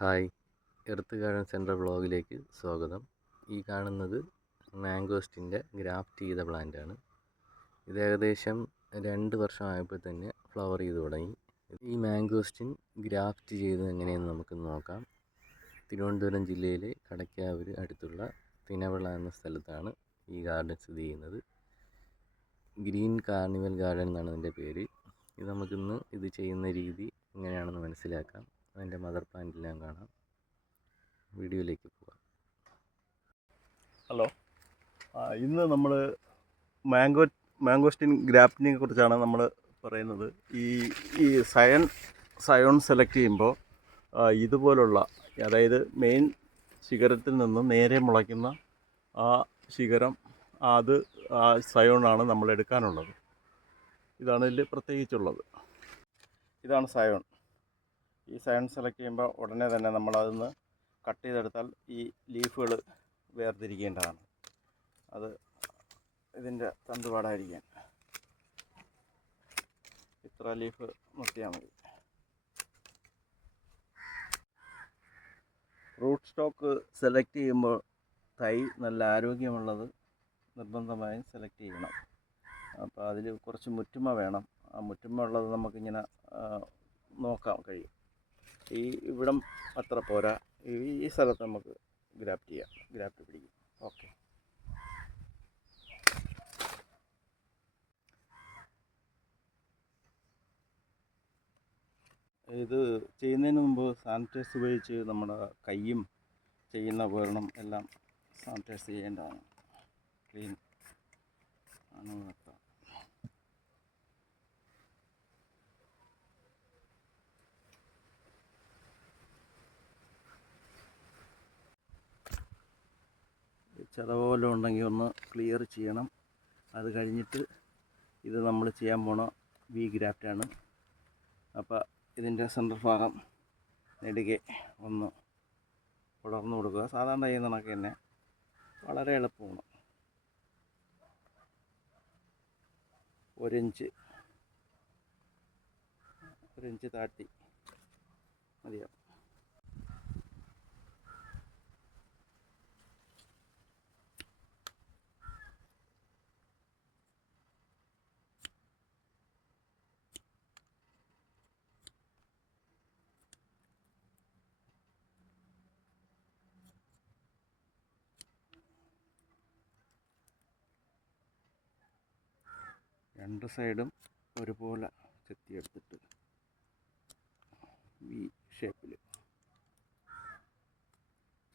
Hi, earth garden centre വ്ളോഗിലേക്ക് സ്വാഗതം. ഈ കാണുന്നത് മാംഗോസ്റ്റിൻ്റെ ഗ്രാഫ്റ്റ് ചെയ്ത പ്ലാന്റാണ്. ഇത് ഏകദേശം 2 വർഷമായപ്പോൾ തന്നെ ഫ്ലവർ ചെയ്ത് തുടങ്ങി. ഈ മാംഗോസ്റ്റിൻ ഗ്രാഫ്റ്റ് ചെയ്തത് എങ്ങനെയെന്ന് നമുക്ക് നോക്കാം. തിരുവനന്തപുരം ജില്ലയിലെ കടയ്ക്കാവൂർ അടുത്തുള്ള തിനവിള എന്ന സ്ഥലത്താണ് ഈ ഗാർഡൻ സ്ഥിതി ചെയ്യുന്നത്. ഗ്രീൻ കാർണിവൽ ഗാർഡൻ എന്നാണ് ഇതിൻ്റെ പേര്. ഇത് നമുക്കിന്ന് ഇത് ചെയ്യുന്ന രീതി എങ്ങനെയാണെന്ന് മനസ്സിലാക്കാം. അതിൻ്റെ മദർ പ്ലാന്റെല്ലാം കാണാം. വീഡിയോയിലേക്ക് പോകാം. ഹലോ, ഇന്ന് നമ്മൾ മാംഗോസ്റ്റിൻ ഗ്രാഫ്റ്റിനെ കുറിച്ചാണ് നമ്മൾ പറയുന്നത്. ഈ സയോൺ സെലക്ട് ചെയ്യുമ്പോൾ ഇതുപോലുള്ള, അതായത് മെയിൻ ശിഖരത്തിൽ നിന്ന് നേരെ മുളയ്ക്കുന്ന ആ ശിഖരം, അത് ആ സയോണാണ് നമ്മൾ എടുക്കാനുള്ളത്. ഇതാണ് ഇതിൽ പ്രത്യേകിച്ചുള്ളത്. ഇതാണ് സയോൺ. ഈ സയോൺ സെലക്ട് ചെയ്യുമ്പോൾ ഉടനെ തന്നെ നമ്മളതിന്ന് കട്ട് ചെയ്തെടുത്താൽ ഈ ലീഫുകൾ വേർതിരിക്കേണ്ടതാണ്. അത് ഇതിൻ്റെ തണ്ടുപാടായിരിക്കാൻ ഇത്ര ലീഫ് നിർത്തിയാൽ മതി. റൂട്ട് സ്റ്റോക്ക് സെലക്ട് ചെയ്യുമ്പോൾ തൈ നല്ല ആരോഗ്യമുള്ളത് നിർബന്ധമായും സെലക്ട് ചെയ്യണം. അപ്പോൾ അതിൽ കുറച്ച് മുറ്റുമ വേണം. ആ മുറ്റുമ ഉള്ളത് നമുക്കിങ്ങനെ നോക്കാൻ കഴിയും. ഇവിടം അത്ര പോരാ, ഈ സ്ഥലത്ത് നമുക്ക് ഗ്രാഫ്റ്റ് ചെയ്യാം, ഗ്രാഫ്റ്റ് പിടിക്കും. ഓക്കെ, ഇത് ചെയ്യുന്നതിന് മുമ്പ് സാനിറ്റൈസ് ഉപയോഗിച്ച് നമ്മുടെ കൈയും ചെയ്യുന്ന ഉപകരണം എല്ലാം സാനിറ്റൈസ് ചെയ്യേണ്ടതാണ്. ക്ലീൻ ആണ് നിർത്താം. ചതവുപോലെ ഉണ്ടെങ്കിൽ ഒന്ന് ക്ലിയർ ചെയ്യണം. അത് കഴിഞ്ഞിട്ട് ഇത് നമ്മൾ ചെയ്യാൻ പോണ വി ഗ്രാഫ്റ്റാണ്. അപ്പോൾ ഇതിൻ്റെ സെൻറ്റർ ഭാഗം നെടുകെ ഒന്ന് പുലർന്നു കൊടുക്കുക. സാധാരണ ചെയ്യുന്ന കണക്ക് തന്നെ, വളരെ എളുപ്പമാണ്. 1 ഇഞ്ച് താഴ്ത്തി മതിയാവും. രണ്ട് സൈഡും ഒരുപോലെ ചെത്തിയെടുത്തിട്ട് വി ഷേപ്പിൽ,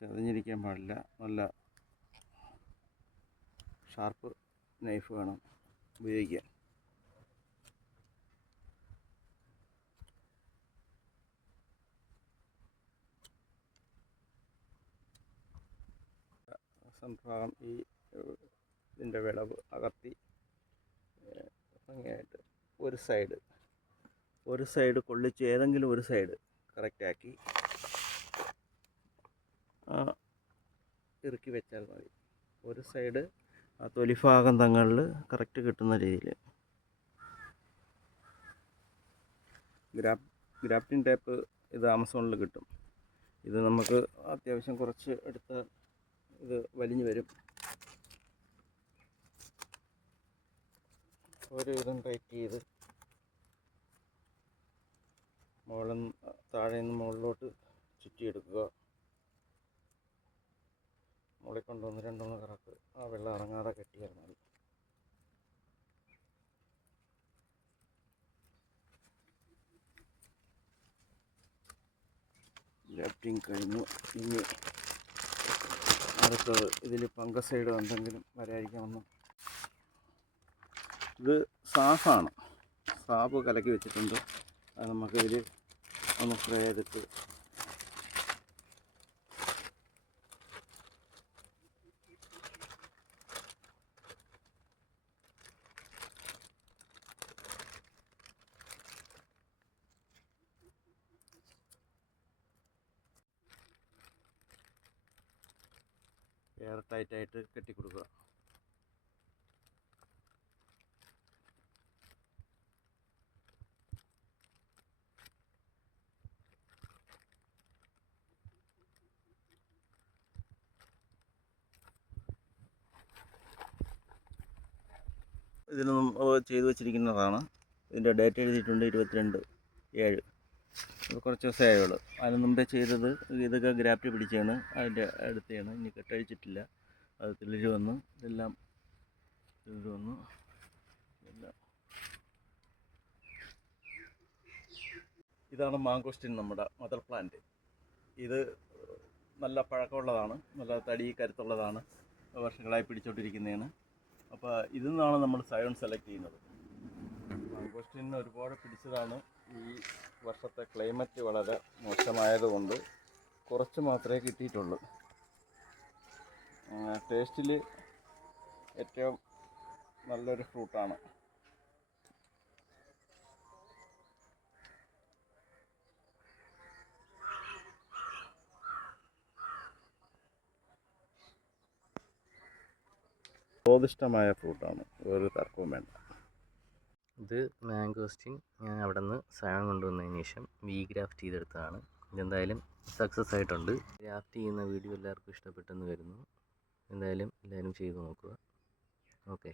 ചതഞ്ഞിരിക്കാൻ പാടില്ല. നല്ല ഷാർപ്പ് നൈഫ് വേണം ഉപയോഗിക്കാൻ. ഭാഗം ഇതിൻ്റെ വിളവ് അകർത്തി ഭംഗിയായിട്ട് ഒരു സൈഡ് കൊള്ളിച്ച് ഏതെങ്കിലും ഒരു സൈഡ് കറക്റ്റാക്കി ഇറുക്കി വെച്ചാൽ മതി. ഒരു സൈഡ് ആ തൊലിഭാഗം തങ്ങളിൽ കറക്റ്റ് കിട്ടുന്ന രീതിയിൽ. ഗ്രാഫ്റ്റിംഗ് ടേപ്പ് ഇത് ആമസോണിൽ കിട്ടും. ഇത് നമുക്ക് അത്യാവശ്യം കുറച്ച് എടുത്ത് ഇത് വലിഞ്ഞു വരും. ഒരു വിധം ടൈറ്റ് ചെയ്ത് താഴെ നിന്ന് മുകളിലോട്ട് ചുറ്റിയെടുക്കുക. മുകളിൽ കൊണ്ടുവന്ന് 2-3 കറക്ക് ആ വെള്ളം ഇറങ്ങാതെ കെട്ടിയാൽ മതി. ഗ്രാഫ്റ്റിംഗ് കഴിഞ്ഞു. ഇനി അടുത്തത്, ഇതിൽ ഫംഗസൈഡ് എന്തെങ്കിലും വരാതിരിക്കാമെന്ന്. ഇത് സാഫാണ്, സാഫ് കലക്കി വെച്ചിട്ടുണ്ട്. അത് നമുക്കിതിൽ ഒന്ന് സ്പ്രേ ചെയ്തിട്ട് എയർ ടൈറ്റായിട്ട് കെട്ടിക്കൊടുക്കുക. ഇതിനൊന്നും ചെയ്തു വച്ചിരിക്കുന്നതാണ്. ഇതിൻ്റെ ഡേറ്റ് എഴുതിയിട്ടുണ്ട് 22/7. ഇത് കുറച്ച് ദിവസമേ ആയുള്ളൂ. അതിന് മുമ്പേ ചെയ്തത് ഇതൊക്കെ ഗ്രാഫ്റ്റ് പിടിച്ചാണ്, അതിൻ്റെ അടുത്താണ്. ഇനി കെട്ടഴിച്ചിട്ടില്ല. അത് തിളിര് വന്നു, ഇതെല്ലാം തിളിര് വന്നു. ഇതാണ് മാങ്കോസ്റ്റിൻ, നമ്മുടെ മദർ പ്ലാന്റ്. ഇത് നല്ല പഴക്കമുള്ളതാണ്, നല്ല തടി കരുത്തുള്ളതാണ്, വർഷങ്ങളായി പിടിച്ചോണ്ടിരിക്കുന്നതാണ്. അപ്പോൾ ഇതിൽ നിന്നാണ് നമ്മൾ സയോൺ സെലക്ട് ചെയ്യുന്നത്. മാങ്കോസ്റ്റിൻ ഒരുപാട് പിടിച്ചതാണ്. ഈ വർഷത്തെ ക്ലൈമറ്റ് വളരെ മോശമായതുകൊണ്ട് കുറച്ച് മാത്രമേ കിട്ടിയിട്ടുള്ളൂ. ടേസ്റ്റിൽ ഏറ്റവും നല്ലൊരു ഫ്രൂട്ടാണ്. സ്വാദിഷ്ടമായ ഫ്രൂട്ടാണ്, ഒരു തർക്കവും വേണ്ട. ഇത് മാംഗോസ്റ്റിൻ ഞാൻ അവിടെ നിന്ന് സയോൺ കൊണ്ടുവന്നതിന് ശേഷം ഗ്രാഫ്റ്റ് ചെയ്തെടുത്തതാണ്. ഇതെന്തായാലും സക്സസ് ആയിട്ടുണ്ട്. ഗ്രാഫ്റ്റ് ചെയ്യുന്ന വീഡിയോ എല്ലാവർക്കും ഇഷ്ടപ്പെട്ടെന്ന് വരുന്നു. എന്തായാലും എല്ലാവരും ചെയ്ത് നോക്കുക. ഓക്കെ.